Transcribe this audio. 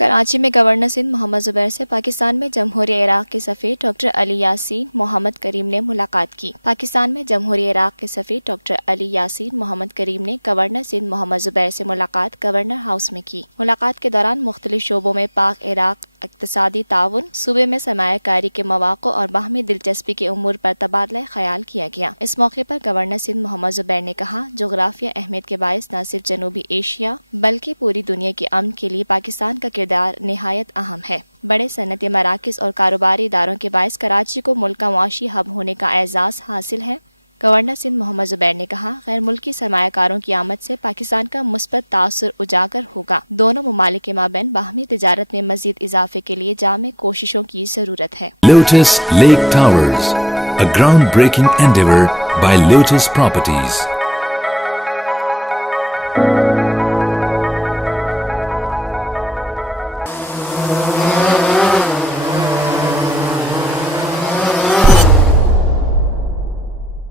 کراچی میں گورنر سندھ محمد زبیر سے پاکستان میں جمہوریہ عراق کے سفیر ڈاکٹر علی یاسین محمد کریم نے ملاقات کی۔ پاکستان میں جمہوریہ عراق کے سفیر ڈاکٹر علی یاسین محمد کریم نے گورنر سندھ محمد زبیر سے ملاقات گورنر ہاؤس میں کی۔ ملاقات کے دوران مختلف شعبوں میں پاک عراق اقتصادی تعاون، صوبے میں سرمایہ کاری کے مواقع اور باہمی دلچسپی کے امور پر تبادلہ خیال کیا گیا۔ اس موقع پر گورنر سندھ محمد زبیر نے کہا، جغرافیہ اہمیت کے باعث نہ صرف جنوبی ایشیا بلکہ پوری دنیا کے امن کے لیے پاکستان کا کردار نہایت اہم ہے۔ بڑے صنعتی مراکز اور کاروباری اداروں کے باعث کراچی کو ملک کا معاشی ہب ہونے کا اعزاز حاصل ہے۔ گورنر سندھ محمد زبیر نے کہا، غیر ملکی سرمایہ کاروں کی آمد سے پاکستان کا مثبت تاثر اجاگر ہوگا۔ دونوں ممالک کے مابین باہمی تجارت میں مزید اضافے کے لیے جامع کوششوں کی ضرورت ہے۔ Lotus Lake Towers, a groundbreaking endeavor by Lotus Properties.